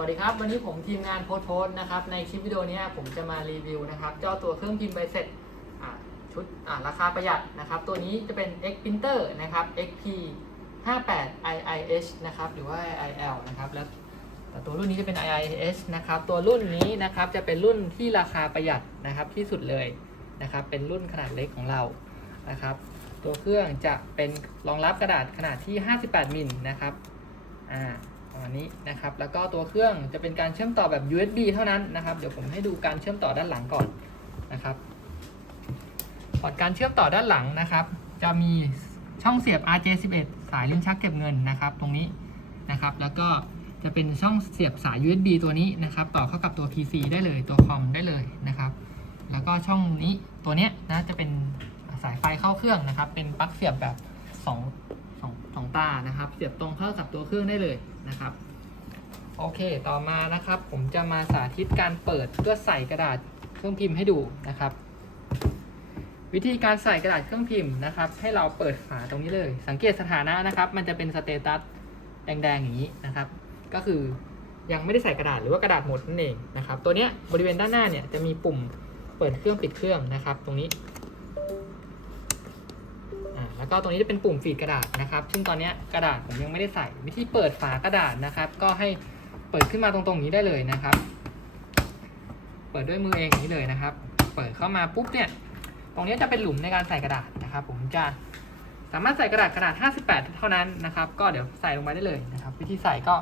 วัสดีครับ วันนี้ผมทีมงานโพสต์โพสนะครับ ในคลิปวิดีโอนี้ผมจะมารีวิวนะครับ เจ้าตัวเครื่องพิมพ์ใบเสร็จชุดราคาประหยัดนะครับ ตัวนี้จะเป็น X Printer นะครับ XP 58 IIH นะครับ หรือว่า IIL นะครับ แล้วแต่ตัวรุ่นนี้จะเป็น IIH นะครับ ตัวรุ่นนี้นะครับจะเป็นรุ่นที่ราคาประหยัดนะครับที่สุดเลยนะครับ เป็นรุ่นขนาดเล็กของเรานะครับ ตัวเครื่องจะเป็นรองรับกระดาษขนาดที่ 58 มิลนะครับ อ่า ประมาณนี้นะครับแล้วก็ตัวเครื่องจะเป็นการเชื่อมต่อแบบ USB เท่านั้นนะครับ เดี๋ยวผมให้ดูการเชื่อมต่อด้านหลังก่อนนะครับพอร์ตการเชื่อมต่อด้านหลังนะครับ จะมีช่องเสียบ RJ11 สายลิ้นชักเก็บเงินนะครับ ตรงนี้นะครับ แล้วก็จะเป็นช่องเสียบสาย USB ตัวนี้นะครับ ต่อเข้ากับตัว PC ได้เลยตัวคอมได้เลยนะครับ แล้วก็ช่องนี้ตัวเนี้ยนะจะเป็นสายไฟเข้าเครื่องนะครับ เป็นปลั๊กเสียบแบบ 2 สองสองตานะครับ เสียบตรงเข้ากับตัวเครื่องได้เลยนะครับโอเค ต่อมานะครับ ผมจะมาสาธิตการเปิดเพื่อใส่กระดาษเครื่องพิมพ์ให้ดูนะครับ วิธีการใส่กระดาษเครื่องพิมพ์นะครับ ให้เราเปิดฝาตรงนี้เลย สังเกตสถานะนะครับ มันจะเป็นสเตตัสแดงๆอย่างนี้นะครับ ก็คือยังไม่ได้ใส่กระดาษหรือว่ากระดาษหมดนั่นเองนะครับ ตัวเนี้ยบริเวณด้านหน้าเนี่ยจะมีปุ่มเปิดเครื่องปิดเครื่องนะครับ ตรงนี้ แล้วก็ตรงนี้จะเป็นปุ่มฟีดกระดาษนะครับ ซึ่งตอนนี้กระดาษผมยังไม่ได้ใส่ วิธีเปิดฝากระดาษนะครับ ก็ให้เปิดขึ้นมาตรงๆนี้ได้เลยนะครับ เปิดด้วยมือเองอย่างนี้เลยนะครับ เปิดเข้ามาปุ๊บเนี่ย ตรงนี้จะเป็นหลุมในการใส่กระดาษนะครับ ผมจะสามารถใส่กระดาษขนาด 58 เท่านั้นนะครับ ก็เดี๋ยวใส่ลงไปได้เลยนะครับ วิธีใส่ก็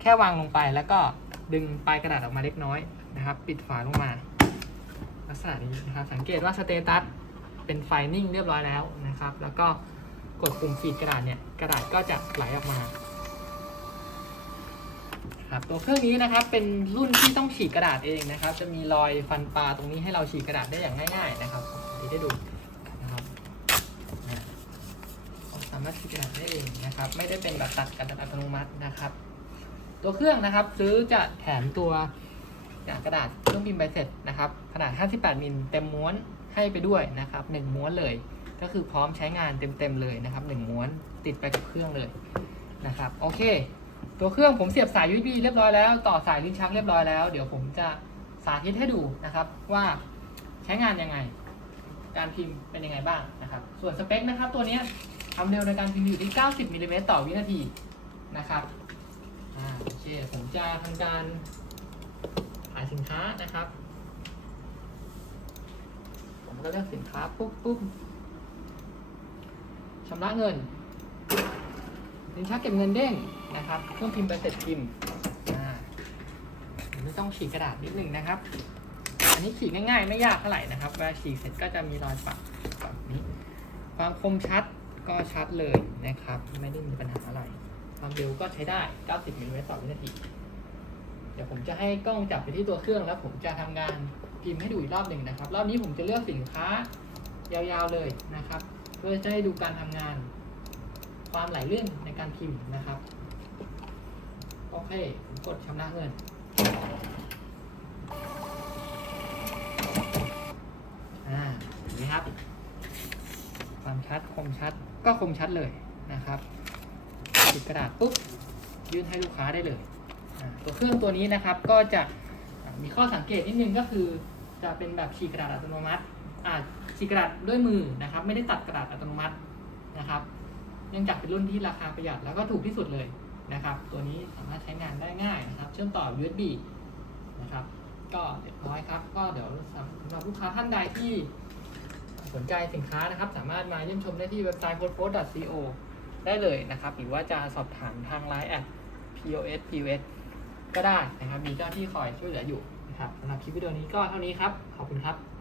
แค่วางลงไปแล้วก็ดึงปลายกระดาษออกมาเล็กน้อยนะครับ ปิดฝาลงมา ลักษณะนี้นะครับ สังเกตว่าสเตตัส เป็นไฟนิ่งเรียบร้อยแล้วนะครับ แล้วก็กดปุ่มฟีดกระดาษเนี่ยกระดาษก็จะไหลออกมาครับตัวเครื่องนี้นะครับเป็นรุ่นที่ต้องฉีกกระดาษเองนะครับ จะมีรอยฟันปลาตรงนี้ให้เราฉีกกระดาษได้อย่างง่ายๆนะครับเดี๋ยวได้ดูนะครับสามารถฉีกกระดาษได้เองนะครับ ไม่ได้เป็นแบบตัดกระดาษอัตโนมัตินะครับ ตัวเครื่องนะครับซื้อจะแถมตัวกระดาษเครื่องพิมพ์ใบเสร็จนะครับ ขนาด 58มิลเต็มม้วน ให้ไปด้วยนะครับหนึ่งม้วนเลย ก็คือพร้อมใช้งานเต็มๆเลยนะครับหนึ่งม้วนติดไปกับเครื่องเลยนะครับโอเค ตัวเครื่องผมเสียบสาย USB เรียบร้อยแล้ว ต่อสายลิ้นชักเรียบร้อยแล้ว เดี๋ยวผมจะสาธิตให้ดูนะครับว่าใช้งานยังไง การพิมพ์เป็นยังไงบ้างนะครับ ส่วนสเปคนะครับตัวนี้ความเร็วในการพิมพ์อยู่ที่ 90มิลลิเมตรต่อวินาทีนะครับอ่าโอเคผมจะทำการขายสินค้านะครับ ผมก็เลือกสินค้าปุ๊บปุ๊บชำระเงิน สินค้าเก็บเงินเด้งนะครับเครื่องพิมพ์ใบเสร็จพิมพ์อ่าไม่ต้องฉีกกระดาษนิดหนึ่งนะครับ อันนี้ฉีกง่ายๆ ไม่ยากเท่าไหร่นะครับเวลาฉีกเสร็จก็จะมีรอยปักแบบนี้ ความคมชัดก็ชัดเลยนะครับ ไม่ได้มีปัญหาอะไร ความเร็วก็ใช้ได้ 90มิลลิเมตรต่อวินาที เดี๋ยวผมจะให้กล้องจับไปที่ตัวเครื่องแล้วผมจะทำงาน พิมพ์ให้ดูอีกรอบหนึ่งนะครับ รอบนี้ผมจะเลือกสินค้ายาวๆเลยนะครับ เพื่อจะให้ดูการทำงาน ความไหลลื่นในการพิมพ์นะครับโอเคผมกดชำระเงินอ่าเห็นไหมครับ ความชัดคมชัดก็คมชัดเลยนะครับติดกระดาษปุ๊บยื่นให้ลูกค้าได้เลยตัวเครื่องตัวนี้นะครับก็จะ มีข้อสังเกตนิดนึงก็คือ จะเป็นแบบฉีกกระดาษอัตโนมัติอ่าฉีกกระดาษด้วยมือนะครับ ไม่ได้ตัดกระดาษอัตโนมัตินะครับ เนื่องจากเป็นรุ่นที่ราคาประหยัดแล้วก็ถูกที่สุดเลยนะครับ ตัวนี้สามารถใช้งานได้ง่ายนะครับ เชื่อมต่อ USB นะครับ ก็เรียบร้อยครับ ก็เดี๋ยวสำหรับลูกค้าท่านใดที่สนใจสินค้านะครับ สามารถมาเยี่ยมชมได้ที่เว็บไซต์ c o d e p o s t co ได้เลยนะครับ หรือว่าจะสอบถามทาง Line แอด POS POS ก็ได้นะครับ มีเจ้าที่คอยช่วยเหลืออยู่ นะครับสำหรับคลิปวิดีโอนี้ก็เท่านี้ครับ ขอบคุณครับ